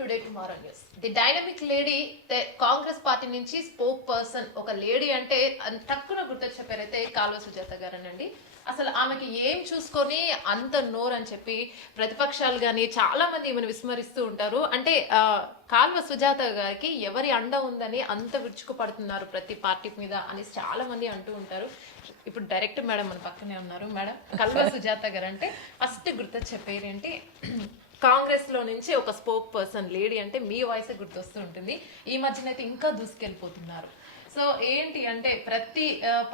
Today tomorrow news the dynamic lady Congress party నుంచి spokesperson ఒక lady అంటే తక్కువ టక్కున గుర్తొచ్చే పేరైతే కాలువ సుజాత గారనండి. అసలు ఆమెకి ఏం చూసుకొని అంత నోరు అని చెప్పి ప్రతిపక్షాలు కానీ చాలా మంది ఈమెను విస్మరిస్తూ ఉంటారు. అంటే కాల్వ సుజాత గారికి ఎవరి అండ ఉందని అంత విరుచుకుపడుతున్నారు ప్రతి పార్టీ మీద అని చాలా మంది అంటూ ఉంటారు. ఇప్పుడు డైరెక్ట్ మేడం మన పక్కనే ఉన్నారు. మేడం కల్వ సుజాత గారు అంటే ఫస్ట్ గుర్తొచ్చే పేరేంటి కాంగ్రెస్లో నుంచి ఒక స్పోక్ పర్సన్ లేడీ అంటే మీ వాయిస్ గుర్తొస్తూ ఉంటుంది. ఈ మధ్యన అయితే ఇంకా దూసుకెళ్ళిపోతున్నారు. సో ఏంటి అంటే ప్రతి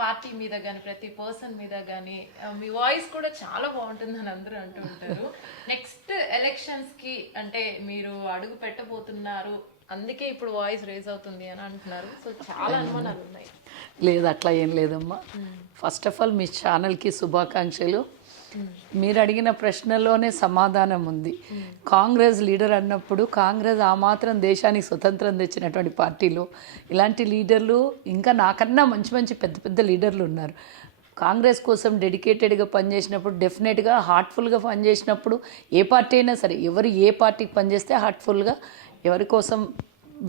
పార్టీ మీద కానీ ప్రతి పర్సన్ మీద కానీ మీ వాయిస్ కూడా చాలా బాగుంటుందని అందరూ అంటూ ఉంటారు. నెక్స్ట్ ఎలక్షన్స్కి అంటే మీరు అడుగు పెట్టబోతున్నారు. అందుకే ఇప్పుడు వాయిస్ రేజ్ అవుతుంది అని అంటున్నారు. సో చాలా అనుమానాలు ఉన్నాయి లేదు అట్లా ఏం లేదమ్మా. ఫస్ట్ ఆఫ్ ఆల్ మీ ఛానల్కి శుభాకాంక్షలు. మీరు అడిగిన ప్రశ్నలోనే సమాధానం ఉంది. కాంగ్రెస్ లీడర్ అన్నప్పుడు కాంగ్రెస్ ఆ మాత్రం దేశానికి స్వతంత్రం తెచ్చినటువంటి పార్టీలు ఇలాంటి లీడర్లు ఇంకా నాకన్నా మంచి మంచి పెద్ద పెద్ద లీడర్లు ఉన్నారు. కాంగ్రెస్ కోసం డెడికేటెడ్గా పనిచేసినప్పుడు డెఫినెట్గా హార్ట్ఫుల్గా పనిచేసినప్పుడు ఏ పార్టీ అయినా సరే ఎవరు ఏ పార్టీకి పనిచేస్తే హార్ట్ఫుల్గా ఎవరి కోసం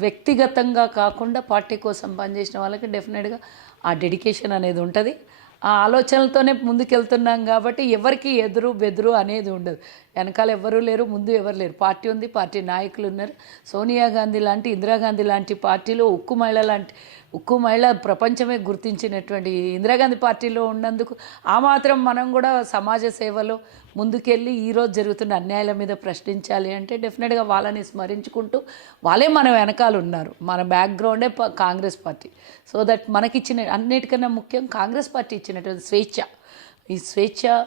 వ్యక్తిగతంగా కాకుండా పార్టీ కోసం పనిచేసిన వాళ్ళకి డెఫినెట్గా ఆ డెడికేషన్ అనేది ఉంటుంది. ఆ ఆలోచనలతోనే ముందుకెళ్తున్నాం కాబట్టి ఎవరికి ఎదురు బెదురు అనేది ఉండదు. వెనకాల ఎవ్వరూ లేరు ముందు ఎవరు లేరు. పార్టీ ఉంది పార్టీ నాయకులు ఉన్నారు. సోనియా గాంధీ లాంటి ఇందిరాగాంధీ లాంటి పార్టీలో ఉక్కు మహిళ లాంటి ఉక్కు మహిళ ప్రపంచమే గుర్తించినటువంటి ఇందిరాగాంధీ పార్టీలో ఉన్నందుకు ఆ మాత్రం మనం కూడా సమాజ సేవలో ముందుకెళ్ళి ఈరోజు జరుగుతున్న అన్యాయాల మీద ప్రశ్నించాలి అంటే డెఫినెట్గా వాళ్ళని స్మరించుకుంటూ వాళ్ళే మన వెనకాల ఉన్నారు. మన బ్యాక్గ్రౌండే ప- కాంగ్రెస్ పార్టీ. సో దట్ మనకిచ్చిన అన్నిటికన్నా ముఖ్యం కాంగ్రెస్ పార్టీ ఇచ్చినటువంటి స్వేచ్ఛ. ఈ స్వేచ్ఛ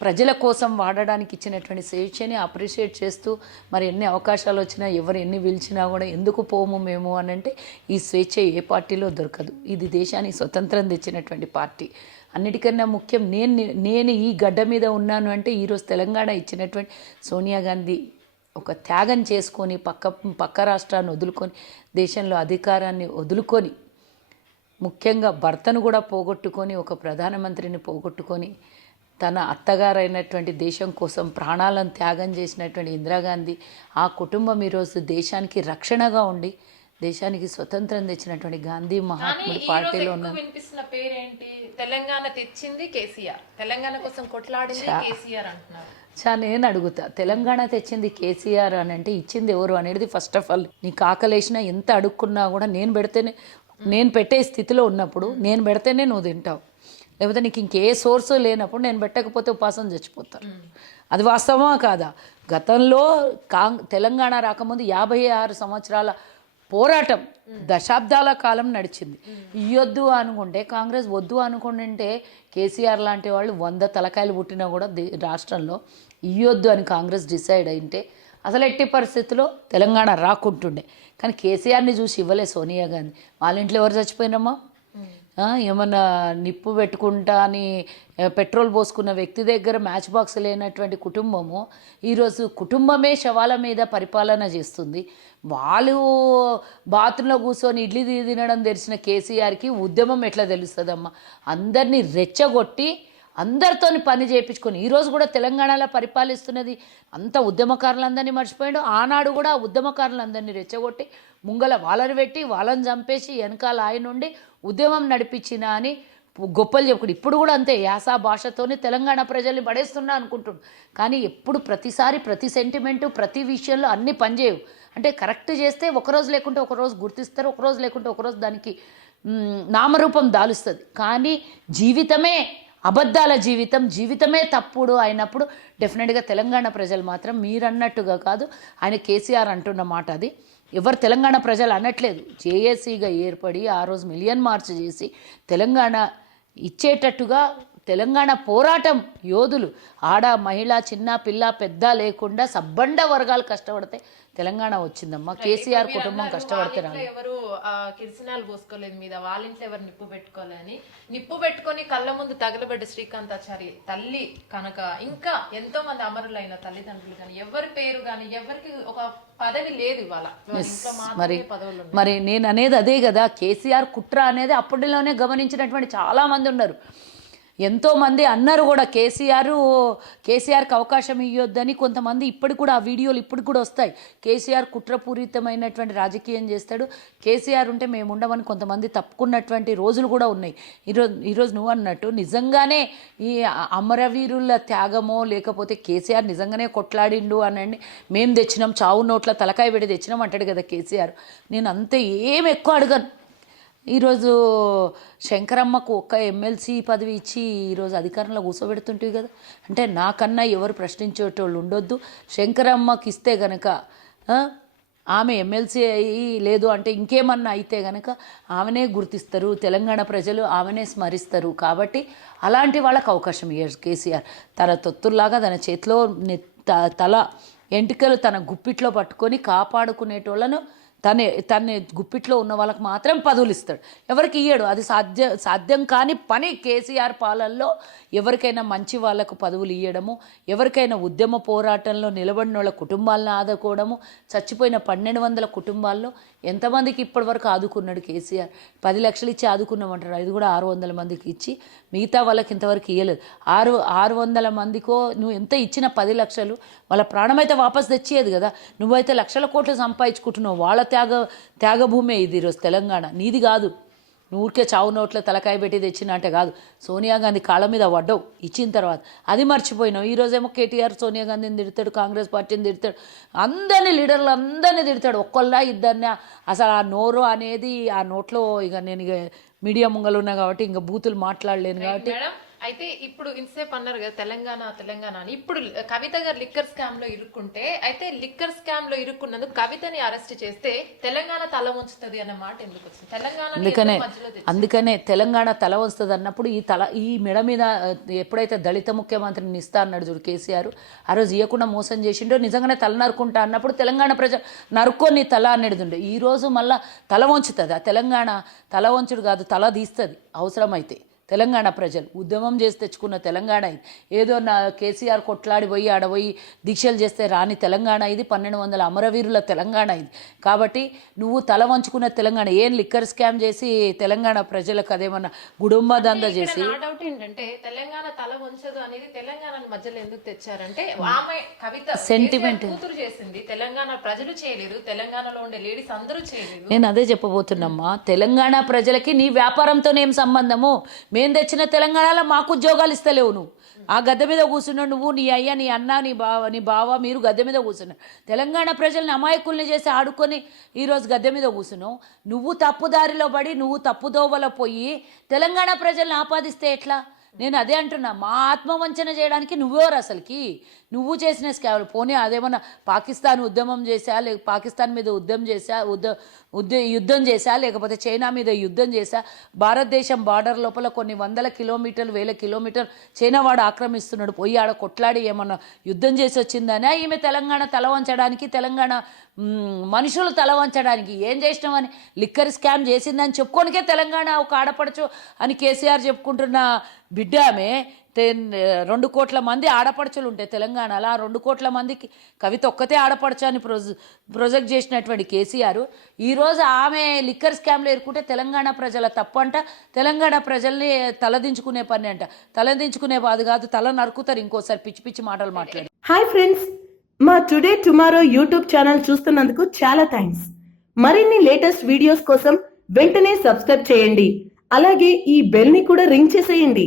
ప్రజల కోసం వాడడానికి ఇచ్చినటువంటి స్వేచ్ఛని అప్రిషియేట్ చేస్తూ మరి ఎన్ని అవకాశాలు వచ్చినా ఎవరు ఎన్ని పిలిచినా కూడా ఎందుకు పోము మేము అని అంటే ఈ స్వేచ్ఛ ఏ పార్టీలో దొరకదు. ఇది దేశానికి స్వతంత్రం తెచ్చినటువంటి పార్టీ. అన్నిటికన్నా ముఖ్యం నేను నేను ఈ గడ్డ మీద ఉన్నాను అంటే ఈరోజు తెలంగాణ ఇచ్చినటువంటి సోనియా గాంధీ ఒక త్యాగం చేసుకొని పక్క పక్క రాష్ట్రాన్ని వదులుకొని దేశంలో అధికారాన్ని వదులుకొని ముఖ్యంగా భర్తను కూడా పోగొట్టుకొని ఒక ప్రధానమంత్రిని పోగొట్టుకొని తన అత్తగారైనటువంటి దేశం కోసం ప్రాణాలను త్యాగం చేసినటువంటి ఇందిరాగాంధీ ఆ కుటుంబం ఈరోజు దేశానికి రక్షణగా ఉండి దేశానికి స్వతంత్రం తెచ్చినటువంటి గాంధీ మహాత్ముడి పార్టీలో ఉన్న వినిపిస్తున్న పేరేంటి? తెలంగాణ తెచ్చింది కేసీఆర్. తెలంగాణ కోసం కొట్లాడింది కేసీఆర్ అంటున్నారు. చా నేను అడుగుతా. తెలంగాణ తెచ్చింది కేసీఆర్ అని అంటే ఇచ్చింది ఎవరు అనేది ఫస్ట్ ఆఫ్ ఆల్ నీకు ఆకలేసినా ఎంత అడుక్కున్నా కూడా నేను పెడితేనే నేను పెట్టే స్థితిలో ఉన్నప్పుడు నేను పెడితేనే నువ్వు తింటావు. లేకపోతే నీకు ఇంకే సోర్స్ లేనప్పుడు నేను పెట్టకపోతే ఉపాసం చచ్చిపోతాను అది వాస్తవమా కాదా? గతంలో కాంగ్ తెలంగాణ రాకముందు యాభై ఆరు సంవత్సరాల పోరాటం దశాబ్దాల కాలం నడిచింది. ఇయ్యొద్దు అనుకుంటే కాంగ్రెస్ వద్దు అనుకుంటుంటే కేసీఆర్ లాంటి వాళ్ళు వంద తలకాయలు పుట్టినా కూడా దే- రాష్ట్రంలో ఇయ్యొద్దు అని కాంగ్రెస్ డిసైడ్ అయింటే అసలు ఎట్టి పరిస్థితుల్లో తెలంగాణ రాకుంటుండే. కానీ కేసీఆర్ని చూసి ఇవ్వలే సోనియా గాంధీ. వాళ్ళ ఇంట్లో ఎవరు చచ్చిపోయినమ్మా? ఏమన్నా నిప్పు పెట్టుకుంటా అని పెట్రోల్ పోసుకున్న వ్యక్తి దగ్గర మ్యాచ్ బాక్స్ లేనటువంటి కుటుంబము ఈరోజు కుటుంబమే శవాల మీద పరిపాలన చేస్తుంది. వాళ్ళు బాత్రూంలో కూర్చొని ఇడ్లీ తినడం తెలిసిన కేసీఆర్కి ఉద్యమం ఎట్లా తెలుస్తుందమ్మా? అందరినీ రెచ్చగొట్టి అందరితోని పని చేయించుకొని ఈరోజు కూడా తెలంగాణలో పరిపాలిస్తున్నది అంత ఉద్యమకారులందరినీ మర్చిపోయాడు. ఆనాడు కూడా ఉద్యమకారులందరినీ రెచ్చగొట్టి ముంగల వాళ్ళని పెట్టి వాళ్ళని చంపేసి వెనకాల ఆయన ఉండి ఉద్యమం నడిపించిన అని గొప్పలు చెప్పుకుడు ఇప్పుడు కూడా అంతే యాస భాషతోనే తెలంగాణ ప్రజల్ని పడేస్తున్నా అనుకుంటుండు. కానీ ఎప్పుడు ప్రతిసారి ప్రతి సెంటిమెంటు ప్రతి విషయంలో అన్నీ పనిచేయవు. అంటే కరెక్ట్ చేస్తే ఒకరోజు లేకుంటే ఒకరోజు గుర్తిస్తారు ఒకరోజు లేకుంటే ఒకరోజు దానికి నామరూపం దాలుస్తుంది. కానీ జీవితమే అబద్ధాల జీవితం జీవితమే తప్పుడు అయినప్పుడు డెఫినెట్గా తెలంగాణ ప్రజలు మాత్రం మీరన్నట్టుగా కాదు. ఆయన కేసీఆర్ అంటున్న మాట అది. ఎవరు తెలంగాణ ప్రజలు అనట్లేదు. జేఏసీగా ఏర్పడి ఆ రోజు మిలియన్ మార్చ్ చేసి తెలంగాణ ఇచ్చేటట్టుగా తెలంగాణ పోరాటం. యోధులు ఆడ మహిళ చిన్న పిల్ల పెద్ద లేకుండా సబ్బండ వర్గాలు కష్టపడితే తెలంగాణ వచ్చిందమ్మా. కేసీఆర్ కుటుంబం అన్నారు, కష్టపడితే వాళ్ళ ఇంట్లో ఎవరు కిరసనాలు పోసుకోలేదు మీద వాళ్ళ ఇంట్లో ఎవరు నిప్పు పెట్టుకోలేని నిప్పు పెట్టుకొని కళ్ళ ముందు తగలబడ్డ శ్రీకాంతాచారి తల్లి కనుక ఇంకా ఎంతో మంది అమరులైన తల్లిదండ్రులు కానీ ఎవరి పేరు కానీ ఎవరికి ఒక పదవి లేదు ఇవాళ. మరి. మరి నేను అనేది అదే కదా కేసీఆర్ కుట్ర అనేది అప్పటిలోనే గమనించినటువంటి చాలా మంది ఉన్నారు. ఎంతోమంది అన్నారు కూడా కేసీఆర్ కేసీఆర్కి అవకాశం ఇవ్వొద్దని కొంతమంది ఇప్పటికి కూడా ఆ వీడియోలు ఇప్పటికి కూడా వస్తాయి. కేసీఆర్ కుట్రపూరితమైనటువంటి రాజకీయం చేస్తాడు. కేసీఆర్ ఉంటే మేము ఉండమని కొంతమంది తప్పుకున్నటువంటి రోజులు కూడా ఉన్నాయి. ఈరోజు ఈరోజు నువ్వు అన్నట్టు నిజంగానే ఈ అమరవీరుల త్యాగమో లేకపోతే కేసీఆర్ నిజంగానే కొట్లాడిండు అనండి మేము తెచ్చినాం చావు నోట్ల తలకాయ పెడి తెచ్చినాం అంటాడు కదా కేసీఆర్. నేను అంతే ఏం ఎక్కువ అడగను. ఈరోజు శంకరమ్మకు ఒక్క ఎమ్మెల్సీ పదవి ఇచ్చి ఈరోజు అధికారంలో కూర్చోబెడుతుంటివి కదా. అంటే నాకన్నా ఎవరు ప్రశ్నించేటోళ్ళు ఉండొద్దు. శంకరమ్మకి ఇస్తే గనక ఆమె ఎమ్మెల్సీ అయ్యి లేదు అంటే ఇంకేమన్నా అయితే గనక ఆమెనే గుర్తిస్తారు. తెలంగాణ ప్రజలు ఆమెనే స్మరిస్తారు. కాబట్టి అలాంటి వాళ్ళకి అవకాశం ఇయ్యారు కేసీఆర్. తన తొత్తుల్లాగా తన చేతిలో త- తల ఎంటికలు తన గుప్పిట్లో పట్టుకొని కాపాడుకునేటోళ్ళను తనే తన గుప్పిట్లో ఉన్న వాళ్ళకి మాత్రం పదవులు ఇస్తాడు ఎవరికి ఇయ్యడు. అది సాధ్య సాధ్యం కాని పని కేసీఆర్ పాలనలో ఎవరికైనా మంచి వాళ్ళకు పదవులు ఇవ్వడము ఎవరికైనా ఉద్యమ పోరాటంలో నిలబడిన వాళ్ళ కుటుంబాలను ఆదుకోవడము చచ్చిపోయిన పన్నెండు వందల కుటుంబాల్లో ఎంతమందికి ఇప్పటివరకు ఆదుకున్నాడు కేసీఆర్? పది లక్షలు ఇచ్చి ఆదుకున్నామంటారు. అది కూడా ఆరు వందల మందికి ఇచ్చి మిగతా వాళ్ళకి ఇంతవరకు ఇవ్వలేదు ఆరు ఆరు వందల మందికో నువ్వు ఎంత ఇచ్చిన పది లక్షలు వాళ్ళ ప్రాణమైతే వాపస్ తెచ్చేది కదా. నువ్వైతే లక్షల కోట్లు సంపాదించుకుంటున్నావు వాళ్ళ త్యాగ త్యాగభూమే ఇది ఈరోజు తెలంగాణ. నీది కాదు. నువ్వు ఊరికే చావు నోట్ల తలకాయ పెట్టి తెచ్చిన అంటే కాదు. సోనియా గాంధీ కాళ్ళ మీద పడ్డావు ఇచ్చిన తర్వాత. అది మర్చిపోయినావు. ఈ రోజేమో కేటీఆర్ సోనియా గాంధీని తిడతాడు కాంగ్రెస్ పార్టీని తిడతాడు. అందరినీ లీడర్లు అందరినీ తిడతాడు. ఒక్కళ్ళ ఇద్దరిని. అసలు ఆ నోరు అనేది ఆ నోట్లో ఇక నేను ఇక మీడియా ముంగలు ఉన్నా కాబట్టి ఇంకా బూతులు మాట్లాడలేను కాబట్టి అయితే ఇప్పుడు ఇంతసేపు అన్నారు కదా తెలంగాణ తెలంగాణ అని. ఇప్పుడు కవిత గారు లిక్కర్ స్కామ్లో ఇరుక్కుంటే అయితే లిక్కర్ స్కామ్లో ఇరుక్కున్నందుకు కవితని అరెస్ట్ చేస్తే తెలంగాణ తల ఉంచుతుంది అన్న మాట ఎందుకు వచ్చింది? తెలంగాణ అందుకనే అందుకనే తెలంగాణ తల వస్తుంది అన్నప్పుడు ఈ తల ఈ మెడ మీద ఎప్పుడైతే దళిత ముఖ్యమంత్రిని ఇస్తా అన్నాడు చూడు కేసీఆర్ ఆ రోజు ఇవ్వకుండా మోసం చేసిండో నిజంగానే తల నరుకుంటా అన్నప్పుడు తెలంగాణ ప్రజలు నరుక్కొని తల అనేది ఉండే ఈ రోజు మళ్ళా తల వంచుతుంది. ఆ తెలంగాణ తల వంచుడు కాదు తల తీస్తుంది. అవసరమైతే. తెలంగాణ ప్రజలు ఉద్యమం చేసి తెచ్చుకున్న తెలంగాణ ఇది. ఏదో నా కేసీఆర్ కొట్లాడి పోయి ఆడ పోయి దీక్షలు చేస్తే రాని తెలంగాణ ఇది. పన్నెండు వందల అమరవీరుల తెలంగాణ ఇది. కాబట్టి నువ్వు తల వంచుకున్న తెలంగాణ ఏం లిక్కర్ స్కామ్ చేసి తెలంగాణ ప్రజలకు అదేమన్నా గుడుంబ దంద చేసి? ఏంటంటే తెలంగాణ తల వంచదు అనేది తెలంగాణ మధ్యలో ఎందుకు తెచ్చారంటే ఆమె కవిత. కేసీఆర్ కూతురు చేసింది తెలంగాణ ప్రజలు చేయలేదు. తెలంగాణలో ఉండే లేడీస్ అందరూ చేయలేదు. నేను అదే చెప్పబోతున్నమ్మా తెలంగాణ ప్రజలకి నీ వ్యాపారంతో ఏం సంబంధము? మేము తెచ్చిన తెలంగాణలో మాకు ఉద్యోగాలు ఇస్తలేవు నువ్వు. ఆ గద్దె మీద కూర్చున్నావు నువ్వు నీ అయ్య నీ అన్న నీ బావ నీ బావ మీరు గద్దె మీద కూర్చున్నారు. తెలంగాణ ప్రజల్ని అమాయకుల్ని చేసి ఆడుకొని ఈరోజు గద్దె మీద కూర్చున్నావు. నువ్వు తప్పుదారిలో పడి నువ్వు తప్పుదోవలో పోయి తెలంగాణ ప్రజల్ని ఆపాదిస్తే ఎట్లా? నేను అదే అంటున్నా మా ఆత్మవంచన చేయడానికి నువ్వెవరు అసలుకి? నువ్వు చేసిన స్కామ్ పోనీ అదేమన్నా పాకిస్తాన్ ఉద్యమం చేసా లేక పాకిస్తాన్ మీద ఉద్యమం చేసా ఉద్ద ఉద్య యుద్ధం చేశా లేకపోతే చైనా మీద యుద్ధం చేశా? భారతదేశం బార్డర్ లోపల కొన్ని వందల కిలోమీటర్లు వేల కిలోమీటర్లు చైనా వాడు ఆక్రమిస్తున్నాడు. పోయి ఆడ కొట్లాడి ఏమన్నా యుద్ధం చేసి వచ్చిందనే ఈమె తెలంగాణ తల వంచడానికి తెలంగాణ మనుషులు తల వంచడానికి ఏం చేసినామని లిక్కర్ స్కామ్ చేసిందని చెప్పుకోనికే తెలంగాణ ఒక ఆడపడచ్చు అని కేసీఆర్ చెప్పుకుంటున్న బిడ్డ ఆమె రెండు కోట్ల మంది ఆడపడుచులు ఉంటాయి తెలంగాణలో ఆ రెండు కోట్ల మందికి కవిత ఒక్కతే ఆడపడుచు అని ప్రొజ ప్రొజెక్ట్ చేసినటువంటి కేసీఆర్. ఈరోజు ఆమె లిక్కర్ స్కామ్లో ఎరుకుంటే తెలంగాణ ప్రజల తప్పు అంట తెలంగాణ ప్రజల్ని తలదించుకునే పని అంట. తలదించుకునే బాధ కాదు తల నరుకుతారు ఇంకోసారి పిచ్చి పిచ్చి మాటలు మాట్లాడి. హాయ్ ఫ్రెండ్స్ మా టుడే టుమారో యూట్యూబ్ ఛానల్ చూస్తున్నందుకు చాలా థ్యాంక్స్. మరిన్ని లేటెస్ట్ వీడియోస్ కోసం వెంటనే సబ్స్క్రైబ్ చేయండి. అలాగే ఈ బెల్ని కూడా రింగ్ చేసేయండి.